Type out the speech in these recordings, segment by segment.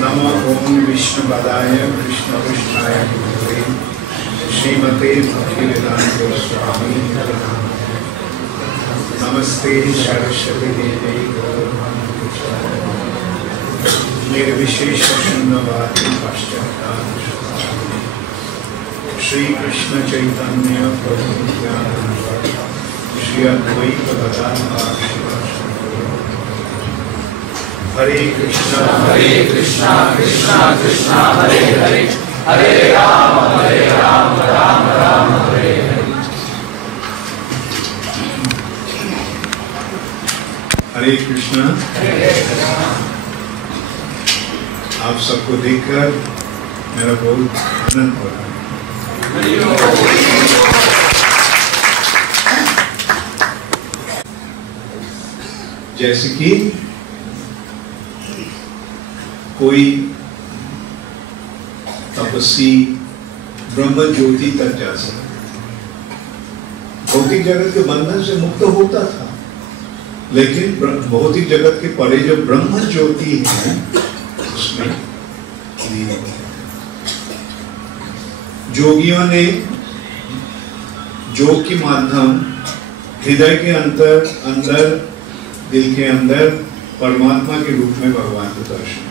नमो ओम विष्णुपदाय कृष्णपृष्ठाय भूतले श्रीमते भक्तिवेदांत स्वामी नमस्ते सरस्वती देवी निर्विशेष शून्यवादी पाश्चात्य श्री कृष्ण चैतन्य प्रभु नित्यानंद श्री अद्वैत गदाधर हरे कृष्णा कृष्णा कृष्णा हरे हरे हरे राम राम राम हरे हरे। हरे कृष्णा। आप सबको देखकर मेरा बहुत आनंद हो रहा है। जैसे कि कोई तपस्वी ब्रह्म ज्योति तक जा सकता, भौतिक जगत के बंधन से मुक्त होता था, लेकिन भौतिक जगत के परे जो ब्रह्म ज्योति है उसमें जोगियों ने योग के माध्यम हृदय के अंदर दिल के अंदर परमात्मा के रूप में भगवान को दर्शन किया,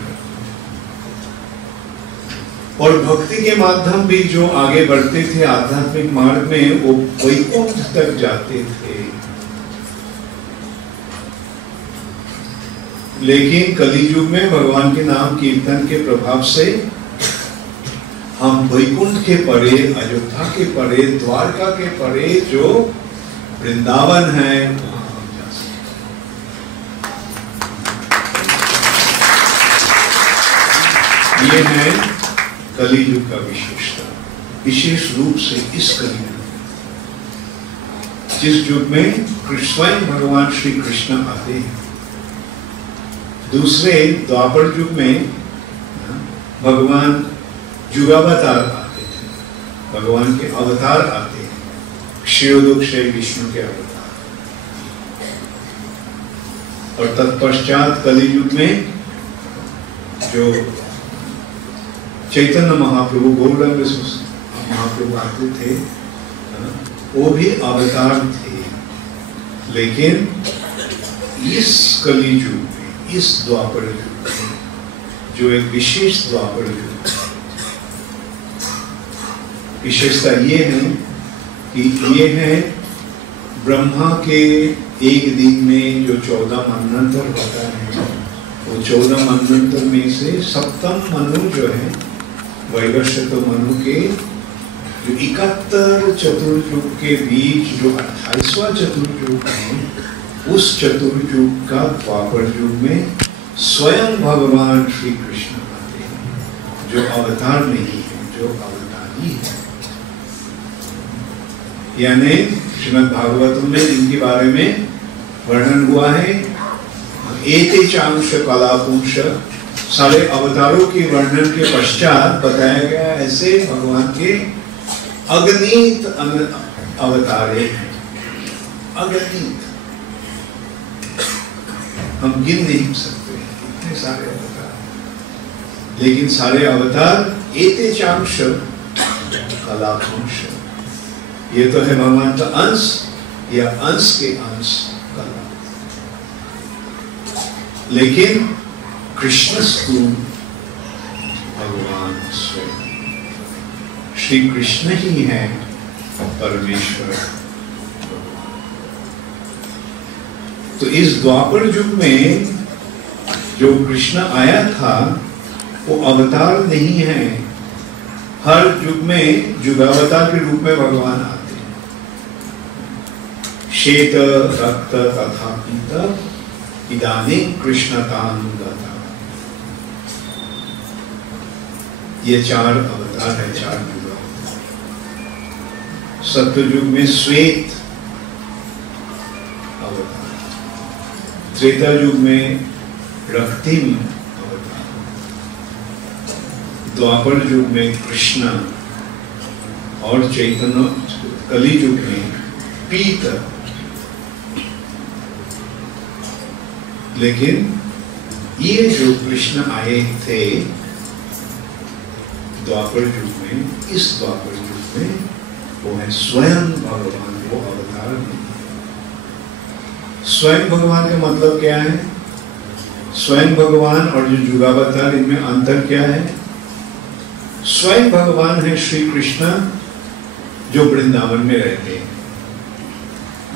और भक्ति के माध्यम भी जो आगे बढ़ते थे आध्यात्मिक मार्ग में वो वैकुंठ तक जाते थे। लेकिन कलियुग में भगवान के नाम कीर्तन के प्रभाव से हम वैकुंठ के परे, अयोध्या के परे, द्वारका के परे जो वृंदावन है वहां हम जा सकते। ये है कलियुग का विशेषता, विशेष रूप से इस कलियुग जिस युग में स्वयं भगवान श्री कृष्ण आते हैं। दूसरे द्वापर युग में भगवान युगावतार आते थे, भगवान के अवतार आते हैं, क्षीरोदक्षय विष्णु के अवतार, और तत्पश्चात कलियुग में जो चैतन्य महाप्रभु गौरांग महाप्रभु आते थे वो भी अवतार थे। लेकिन इस कलियुग में, इस द्वापर युग में जो एक विशेष द्वापर युग, विशेषता ये है कि ये है ब्रह्मा के एक दिन में जो 14 मनवंतर होता है, वो 14 मनवंतर में से सप्तम मनु जो है वैवस्वत मनु के जो 71 चतुर्युग के बीच जो 28वां चतुर्युग है, उस चतुर्युग का द्वापर युग में स्वयं भगवान श्री कृष्ण आते हैं, जो अवतार नहीं है, जो अवतारी है। यानी श्रीमद् भागवतम में इनके बारे में वर्णन हुआ है, एते चांश कलापुंश, सारे अवतारों के वर्णन के पश्चात बताया गया ऐसे भगवान के अगणित अवतारे हैं, अगणित, हम गिन नहीं सकते इतने सारे अवतार, लेकिन सारे अवतार एते चांश कलापुंश, ये तो है भगवान का अंश या अंश के अंश कला। लेकिन कृष्ण स्वरूप भगवान स्वयं श्री कृष्ण ही है परमेश्वर। तो इस द्वापर युग में जो कृष्ण आया था वो अवतार नहीं है, हर युग में युगावतार के रूप में भगवान आते हैं। श्वेत रक्त तथा पीत इदानीं कृष्णतानुगता, ये 4 अवतार है, 4 युग। सत्ययुग में श्वेत अवतार, त्रेता युग में रक्तिम अवतार, द्वापर युग में कृष्ण, और चैतन्य कली युग में पीत। लेकिन ये जो कृष्ण आए थे द्वापर युग में, इस द्वापर युग में वो है स्वयं भगवान, वो अवतार नहीं। स्वयं भगवान का मतलब क्या है? स्वयं भगवान और जो जुगावतार, इनमें अंतर क्या है? स्वयं भगवान है श्री कृष्ण जो वृंदावन में रहते हैं,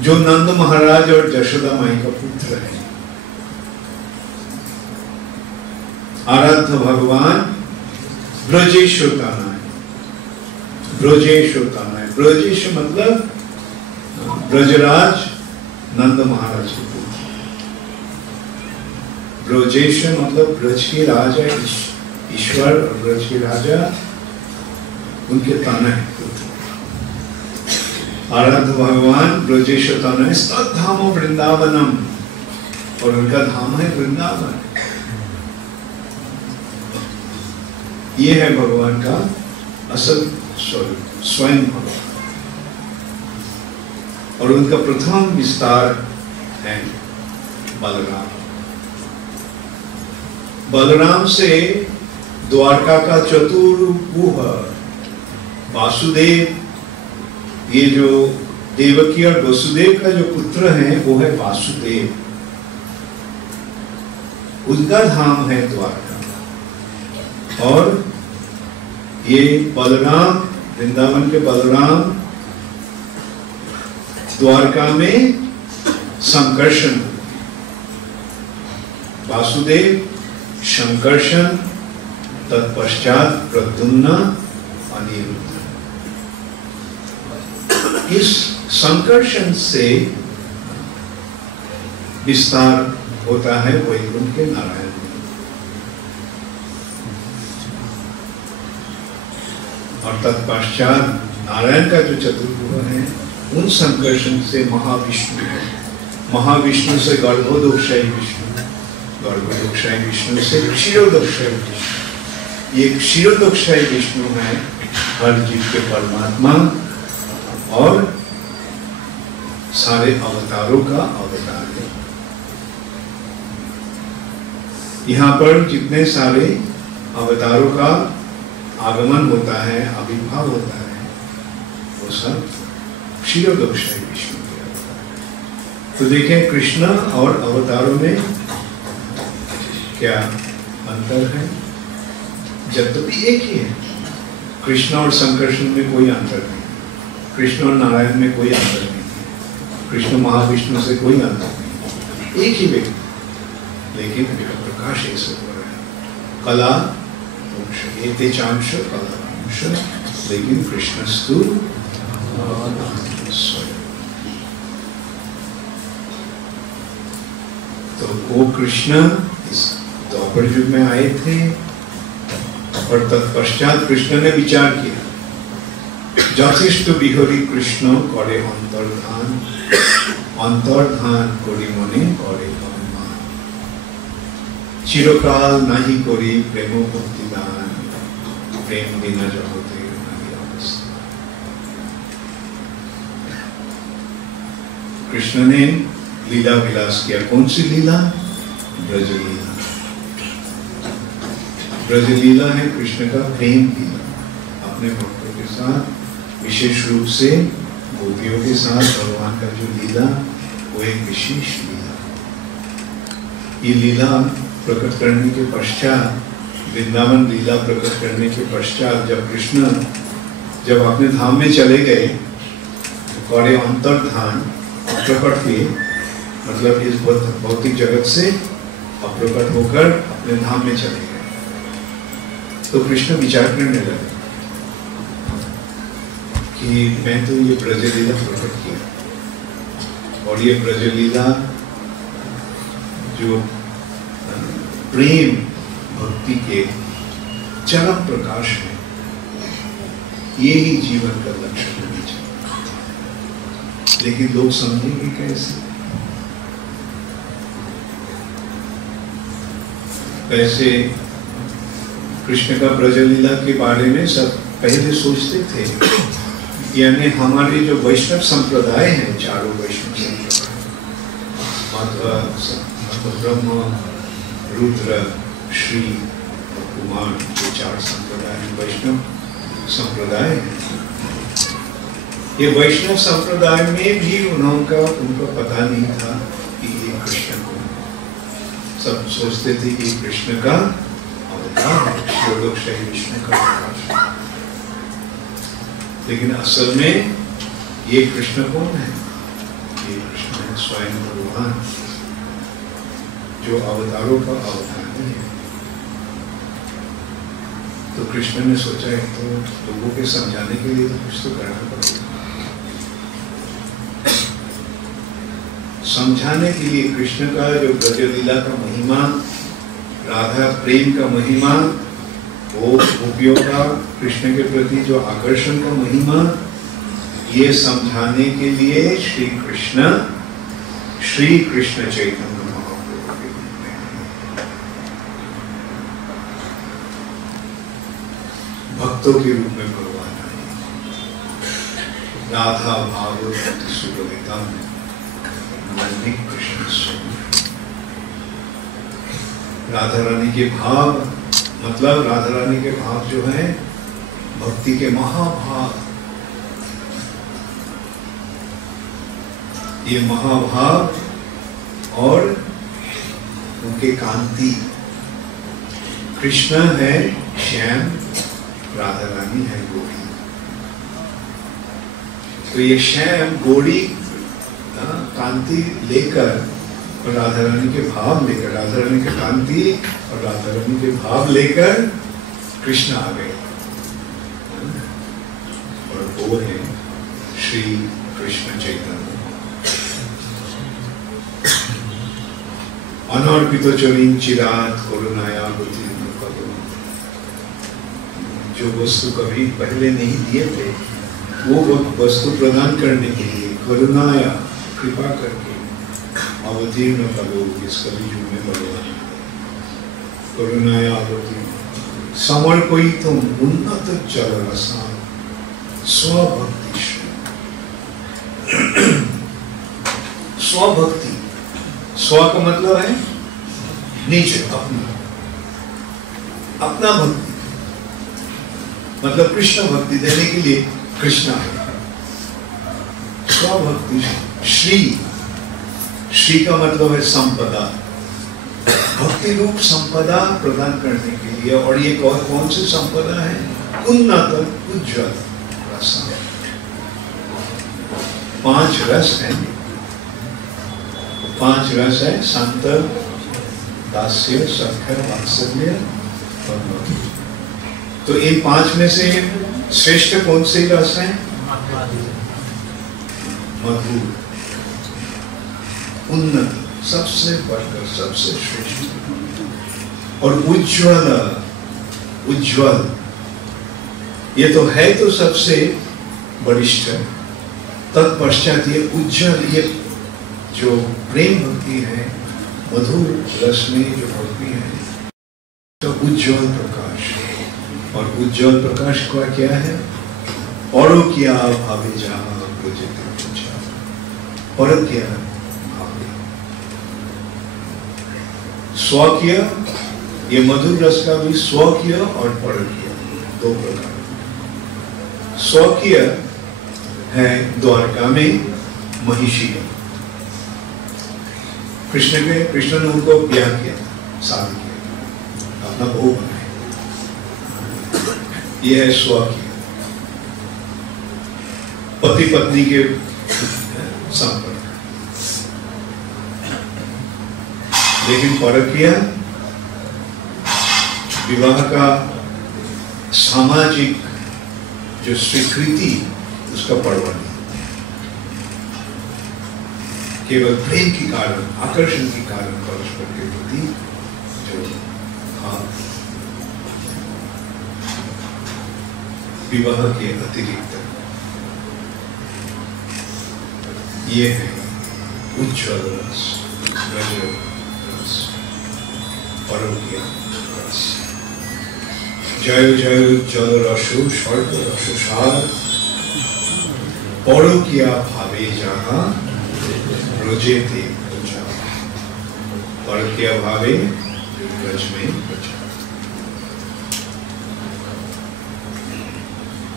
जो नंद महाराज और यशोदा माई का पुत्र है। आराध्य भगवान ब्रजेशोताना है, ब्रजेशोताना है। ब्रजेश मतलब ब्रजराज नंद महाराज के पुत्र। ब्रजेश मतलब ब्रज के राजा ईश्वर, और ब्रज के राजा उनके तनय पुत्र। आराध्य भगवान ब्रजेशोताना है, तद्धाम वृंदावनम, और उनका धाम है वृंदावन। ये है भगवान का असल स्वरूप, स्वयं भगवान। और उनका प्रथम विस्तार है बलराम। बलराम से द्वारका का चतुर्भुज वासुदेव, ये जो देवकी और वसुदेव का जो पुत्र है वो है वासुदेव, उनका धाम है द्वारका। और ये बलराम, वृंदावन के बलराम द्वारका में संकर्षण, वासुदेव संकर्षण, तत्पश्चात प्रद्युम्न अनिरुद्ध। इस संकर्षण से विस्तार होता है वैकुंठ के नारायण में। और तत्पश्चात नारायण का जो चतुर्भुज है, उन संकर्षण से महाविष्णु है। महाविष्णु से गर्भोदक्षायी विष्णु, गर्भोदक्षायी विष्णु से क्षीरोदक्षायी विष्णु। ये क्षीरोदक्षायी विष्णु है हर जीव के परमात्मा और सारे अवतारों का अवतार है। यहाँ पर जितने सारे अवतारों का आगमन होता है, आविर्भाव होता है, वो सब क्षीरोदक्षायी विष्णु के अवतार है। तो देखें कृष्ण और अवतारों में क्या अंतर है? जब तो भी एक ही है। कृष्ण और संकर्षण में कोई अंतर नहीं, कृष्ण और नारायण में कोई अंतर नहीं, कृष्ण महाविष्णु से कोई अंतर नहीं, एक ही व्यक्ति, लेकिन प्रकाश ऐसे हो रहा है। कला एते चांश कलांश, लेकिन कृष्णस्तु स्वयं। तो वो कृष्ण इस द्वापर युग में आए थे और तत्पश्चात कृष्ण ने विचार किया, যথেষ্ট বিহরি কৃষ্ণ করে অন্তর্ধান, অন্তর্ধান করি মনে করে অভিমান, চিরকাল নাহি করি প্রেম ভক্তিদান, প্রেম বিনা জগতে নাহি অবস্থা। कृष्ण ने लीला विलास किया। कौन सी लीला? ब्रज लीला। ब्रज लीला है कृष्ण का प्रेम लीला, अपने भक्तों के साथ, विशेष रूप से गोपियों के साथ भगवान का जो लीला, वो एक विशेष लीला। ये लीला प्रकट करने के पश्चात, वृंदावन लीला प्रकट करने के पश्चात, जब कृष्ण जब अपने धाम में चले गए, करे अंतर्धान, अप्रकट हुए, मतलब इस भौतिक जगत से अप्रकट होकर अपने धाम में चले गए। तो कृष्ण विचार करने लगे कि मैं तो ये ब्रजलीला प्रकट किया, और ये ब्रजलीला जो प्रेम भक्ति के चरम प्रकाश है, ये ही जीवन का लक्ष्य होना चाहिए। लेकिन लोग समझेंगे कैसे? वैसे कृष्ण का ब्रजलीला के बारे में सब पहले सोचते थे, यानी हमारे जो वैष्णव संप्रदाय हैं, चारों वैष्णव संप्रदाय, माधव, ब्रह्म, रुद्र, श्री और कुमार, ये 4 संप्रदाय वैष्णव संप्रदाय है। ये वैष्णव संप्रदाय में भी उनको पता नहीं था कि ये कृष्ण को, सब सोचते थे कि कृष्ण का अवतार, षोडशाई विष्णु का अवतार। लेकिन असल में ये कृष्ण कौन है? ये कृष्ण है स्वयं भगवान, जो अवतारों का अवतार है। तो कृष्ण ने सोचा है तो लोगों के समझाने के लिए तो कुछ तो करना पड़ेगा। समझाने के लिए कृष्ण का जो ब्रज लीला का महिमा, राधा प्रेम का महिमा, वो गोपियों का कृष्ण के प्रति जो आकर्षण का महिमा, ये समझाने के लिए श्री कृष्ण चैतन्य भक्तों के रूप में भगवान आए। राधा भागवत सुगमितम नन्ही कृष्ण स्वरूप। राधा रानी के भाव, मतलब राधा रानी के भाव जो है भक्ति के महाभाव, ये महाभाव और उनके कांति। कृष्ण है श्याम, राधा रानी है गोरी। तो ये श्याम गोरी कांति लेकर और राधा रानी के भाव लेकर, राधा रानी के कांति और राधा रानी के भाव लेकर कृष्ण आ गए, और वो है श्री कृष्ण चैतन्य। अनर्पित चरिन चिरात करुणाया बुद्धि, जो वस्तु कभी पहले नहीं दिए थे वो वस्तु प्रदान करने के लिए करुणाया, कृपा करके अवतीर्ण करो इस कलियुग में भगवान। करुणाया अवतीर्ण समर्पयितुम उन्नत चल रसायन स्वभक्ति। स्वभक्ति, स्व का मतलब है नीचे, अपना भक्ति, मतलब कृष्ण भक्ति देने के लिए कृष्ण है। स्वभक्ति श्री का मतलब है संपदा, भक्ति रूप संपदा प्रदान करने के लिए। और ये कौन सी संपदा है? उन्नत उज्ज्वल रस। 5 रस हैं, 5 रस है, संत, दास्य, सखर, वात्सल्य और मधुर। तो इन 5 में से श्रेष्ठ कौन से रस है? मधुर, उन्नत, सबसे बढ़कर, सबसे श्रेष्ठ। और उज्ज्वल, उज्ज्वल ये तो है तो सबसे वरिष्ठ। तत्पश्चात ये उज्ज्वल, ये जो प्रेम भक्ति है, मधुर रस में जो भक्ति है, तो उज्ज्वल प्रकाश। और उज्ज्वल प्रकाश का क्या है? और क्या भावे जहां और क्या भावे स्वकीय, ये मधुर रस का भी स्वकीय और परकीय 2 प्रकार। स्वकीय है द्वारका में महिषी, कृष्ण ने उनको ब्याह किया, शादी किया, अपना बहू बनाया। यह है स्वकीय, पति पत्नी के संपर्क। लेकिन परकीय विवाह का सामाजिक जो स्वीकृति, उसका पर्व नहीं, केवल प्रेम के कारण, आकर्षण के कारण परस्पर के प्रति जो विवाह के अतिरिक्त, ये है उज्ज्वल रस, रस, परकीय रस। जय जय जल रसो स्वर्ग रसो सार, परकीय भावे जहाँ ब्रजेते। परकीय भावे ब्रज में बचा।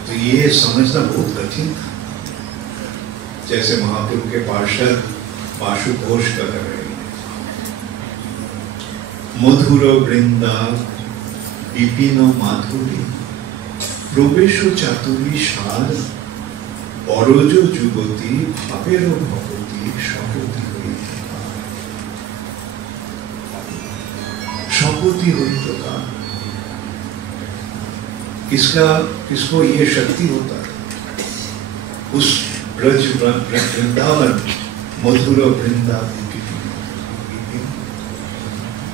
तो ये समझना बहुत कठिन था। जैसे महाप्रभु के पार्षद पाशुतोष कर रहे हैं, मधुर वृंदा विपिन माधुरी প্রবেশো চাতুরী সার অরজ যুবতী ভাবের ভগবতী শপথি হইতে शपथी होता था। किसको ये शक्ति होता है? उस ब्रज वृंदावन मधुर वृंदावन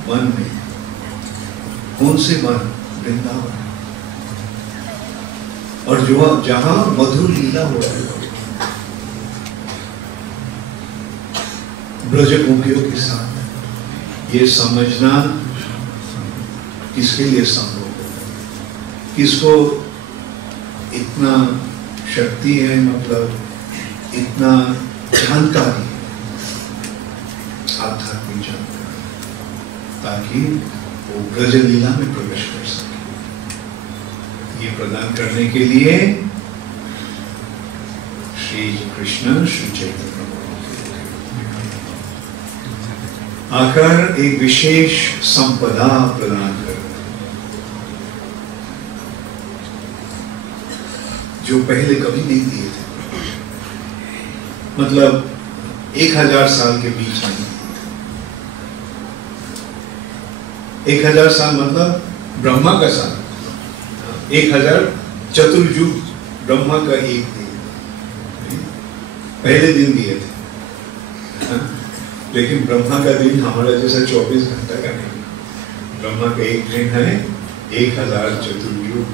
वन में, कौन से वन? वृंदावन। और जो जहां मधुर लीला हो रही है ब्रज गोपियों के साथ, ये समझना किसके लिए संभव है? किसको इतना शक्ति है, मतलब इतना जानकारी, आध्यात्मिक जानकारी, ताकि वो ब्रज लीला में प्रवेश कर सके। ये प्रदान करने के लिए श्री कृष्ण श्री चैतन्य आकर एक विशेष संपदा प्रदान कर, जो पहले कभी नहीं दिए थे। मतलब 1000 साल के बीच नहीं। 1000 साल मतलब ब्रह्मा का साल, 1000 चतुर्युग ब्रह्मा का एक दिन, पहले दिन दिए थे। लेकिन ब्रह्मा का दिन हमारा जैसा 24 घंटा का नहीं। ब्रह्मा का एक दिन है 1000 चतुर्युग,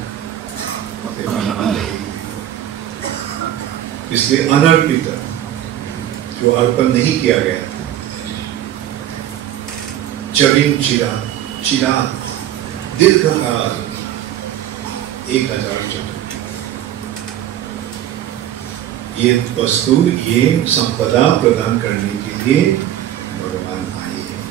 इसलिए अनर्पित, जो अर्पण नहीं किया गया, चरिम चिराग, चिराग दीर्घकाल 1000 चतुर्युग। ये वस्तु, ये संपदा प्रदान करने के लिए भगवान आए हैं।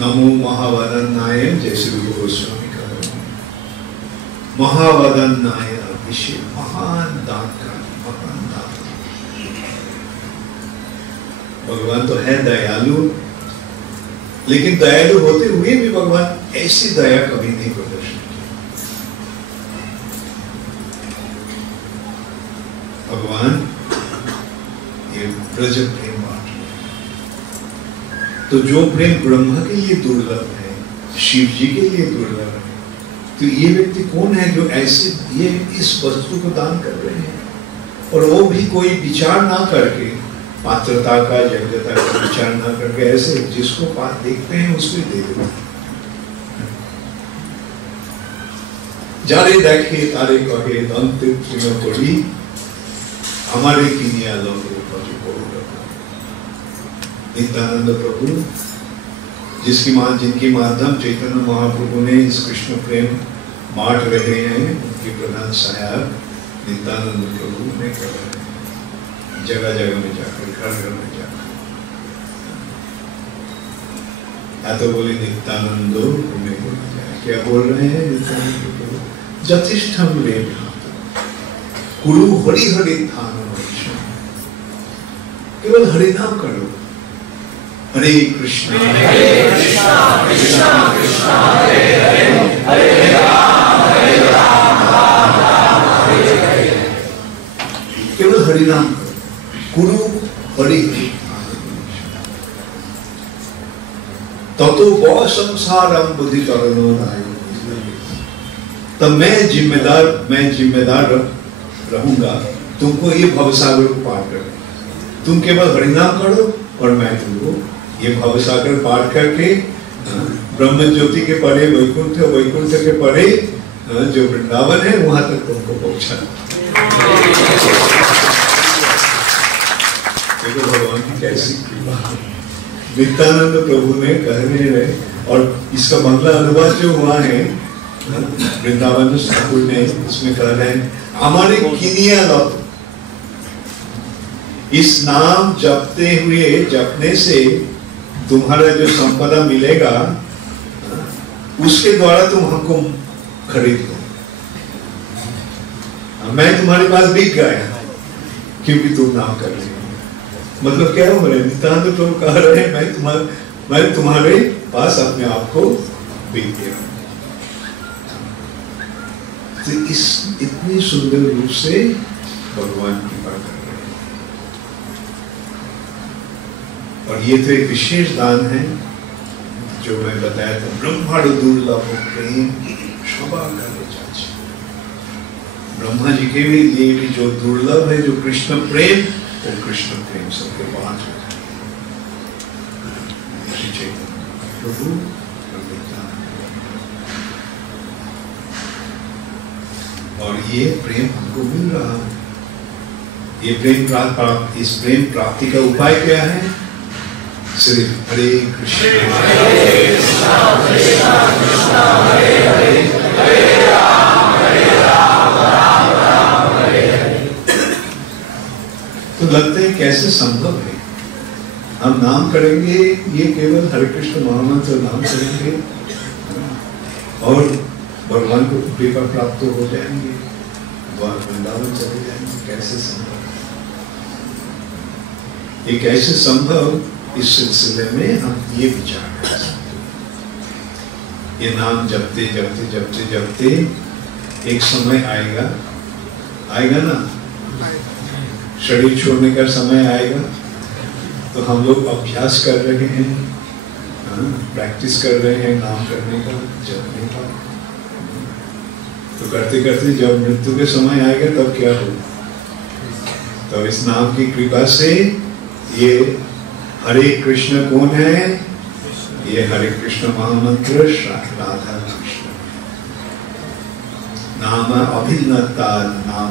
नमो महावदन्नाय, जैसे गुरु गोस्वामी का महावदन्नाय अभिषेक, महान दानकारी, महान दान। भगवान तो है दयालु, लेकिन दयालु होते हुए भी भगवान ऐसी दया कभी नहीं प्रदर्शित की। भगवान ये ब्रज प्रेम बांट रहे। तो जो प्रेम ब्रह्मा के लिए दुर्लभ है, शिव जी के लिए दुर्लभ है, तो ये व्यक्ति कौन है जो ऐसे ये इस वस्तु को दान कर रहे हैं? और वो भी कोई विचार ना करके, पात्रता का, योग्यता का विचार ना करके, ऐसे जिसको बात देखते हैं उसको दे देते हैं। जारे देखे तारे कहे दंत करी हमारे किनिया लोग। नित्यानंद प्रभु, जिनके माध्यम चैतन्य महाप्रभु ने इस कृष्ण प्रेम बांट रहे हैं, उनके प्रधान सहायक नित्यानंद प्रभु ने कर रहे हैं, जगह जगह में जाकर, घर घर में जाकर। या तो बोले नित्यानंदो तुम्हें बोला जाए, क्या बोल रहे हैं नित्यानंद प्रभु? जतिष्ठम ले गुरु हरि हरि ध्यान, केवल हरि नाम करो। हरे कृष्णा कृष्णा कृष्णा हरे हरे, हरे राम राम हरे हरे। केवल हरि नाम करो, गुरु हरि। ततो बहु संसारम बुद्धि करो राय। तब मैं जिम्मेदार रहूंगा तुमको ये भवसागर को पार कर। तुम केवल हरिनाम करो और मैं तुमको ये भवसागर पार करके ब्रह्म ज्योति के परे वैकुंठ, वैकुंठ के परे जो वृंदावन है वहां तक तुमको पहुंचा। देखो भगवान की कैसी कृपा। नित्यानंद प्रभु ने कहने रहे, और इसका बांग्ला अनुवाद जो हुआ है वृंदावन ठाकुर ने, इसमें कह रहे हैं हमारे किनिया लौट। इस नाम जपने से तुम्हारा जो संपदा मिलेगा उसके द्वारा तुम हमको खरीद लो। मैं तुम्हारे पास बिक गया क्योंकि तुम नाम कर रहे हो। मतलब क्या हो रहा है? नितांत तो कह रहे हैं मैं तुम्हारे पास अपने आप को बिक गया। तो इस इतने सुंदर रूप से भगवान कृपा कर रहे हैं। और ये तो एक विशेष दान है जो मैं बताया था, ब्रह्मांड दुर्लभ प्रेम क्षमा करे चाची। ब्रह्मा जी के लिए भी जो दुर्लभ है, जो कृष्ण प्रेम, वो कृष्ण प्रेम सबके पास है। प्रभु और ये प्रेम हमको मिल रहा है। ये प्रेम प्राप्त, इस प्रेम प्राप्ति का उपाय क्या है? सिर्फ हरे कृष्ण तो लगता है कैसे संभव है? हम नाम करेंगे, ये केवल हरे कृष्ण महामंत्र नाम करेंगे और भगवान को कृपा प्राप्त हो जाएंगे, द्वार वृंदावन चले जाएंगे। कैसे संभव? ये कैसे संभव? इस सिलसिले में हम ये विचार कर सकते हैं। ये नाम जपते जपते जपते जपते एक समय आएगा ना, शरीर छोड़ने का समय आएगा। तो हम लोग अभ्यास कर रहे हैं, प्रैक्टिस कर रहे हैं नाम करने का, जपने का। तो करते करते जब मृत्यु के समय आएगा तब क्या होगा? तो इस नाम की कृपा से ये हरे कृष्ण कौन है? ये हरे कृष्ण महामंत्र राधा कृष्ण नाम अभिन्नता नाम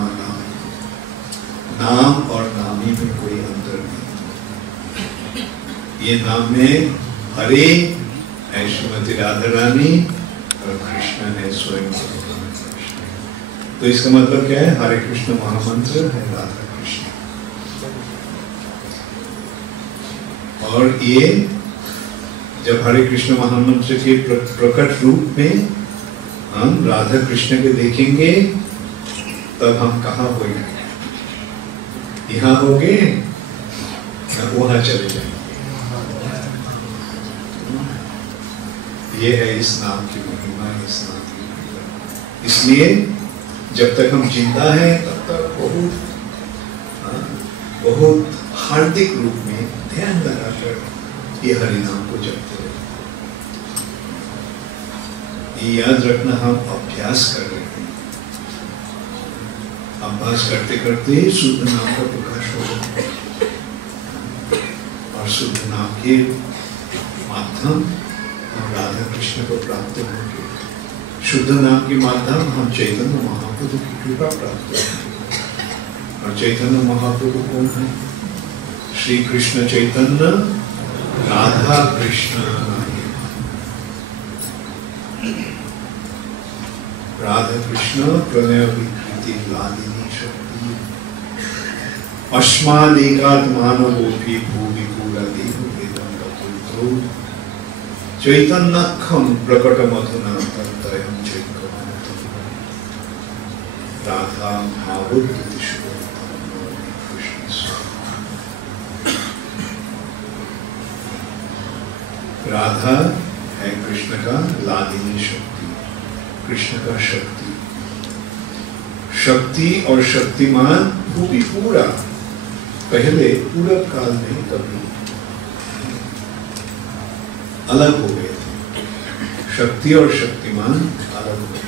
नाम और नामी में कोई अंतर नहीं। ये नाम में हरे है श्रीमती राधा रानी और कृष्ण है स्वयं। तो इसका मतलब क्या है? हरे कृष्ण महामंत्र है राधा कृष्ण। और ये जब हरे कृष्ण महामंत्र के प्रकट रूप में हम राधा कृष्ण के देखेंगे तब हम कहाँ होंगे? यहाँ होंगे या वहां चले जाएंगे? ये है इस नाम की महिमा, इस नाम की महिमा। इसलिए जब तक हम जिंदा हैं तब तक बहुत हार्दिक रूप में ध्यान लगाकर ये हरि नाम को जपते रहे। ये याद रखना, हम अभ्यास कर रहे हैं। अभ्यास करते करते शुद्ध नाम का प्रकाश होगा और शुद्ध नाम के माध्यम हम राधा कृष्ण को प्राप्त होंगे। शुद्ध नाम के माध्यम हम चैतन्य महाप्रभु की कृपा प्राप्त होंगे। और चैतन्य महाप्रभु कौन है? श्री कृष्ण चैतन्य राधा कृष्ण। राधा कृष्ण प्रणय विकृति लादिनी शक्ति अस्मादेकात् मानवोऽपि भूमि पूरा देव वेदं गतो चैतन्यखं प्रकटमधुना तत्तयं चैतन्यं राधा भावोद्दिष्टो राधा है कृष्ण का लादिनी शक्ति, कृष्ण का शक्ति। शक्ति और शक्तिमान भूमि पूरा पहले पूरब काल में कभी अलग हो गए थे। शक्ति और शक्तिमान अलग हो गए।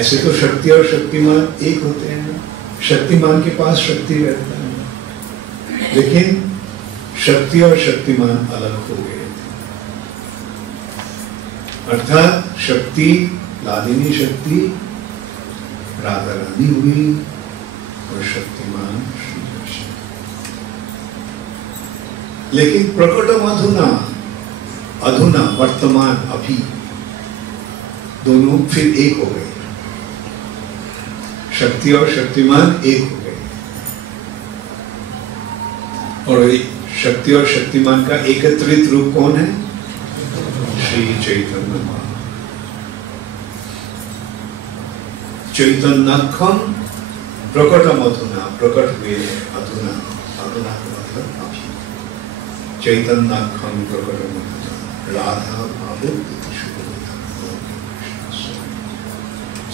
ऐसे तो शक्ति और शक्तिमान एक होते हैं, शक्तिमान के पास शक्ति रहता है, लेकिन शक्ति और शक्तिमान अलग हो गए थे। अर्थात शक्ति लादिनी शक्ति राधा रानी हुई और शक्तिमान श्री कृष्ण। लेकिन प्रकटम अधुना, अधुना वर्तमान अभी दोनों फिर एक हो गए। शक्ति और शक्तिमान एक हो गए। और शक्ति और शक्तिमान का एकत्रित रूप कौन है? श्री चैतन्य महाप्रभु। चैतन्यखम प्रकटम अधुना, प्रकट हुए अधुना, अधुना का मतलब अभी। चैतन्यखम प्रकटम अधुना राधा भावो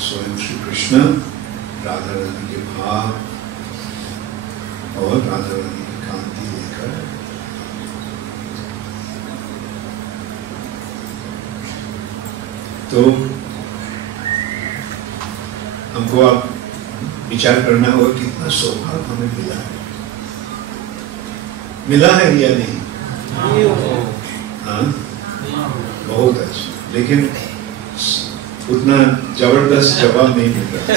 स्वयं श्री कृष्ण राधा रानी के भाव और राधा रानी की कांति लेकर तो हमको आप विचार करना होगा कितना सौभाग्य हमें मिला है या नहीं? हाँ, बहुत अच्छा, लेकिन उतना जबरदस्त जवाब नहीं मिल रहा।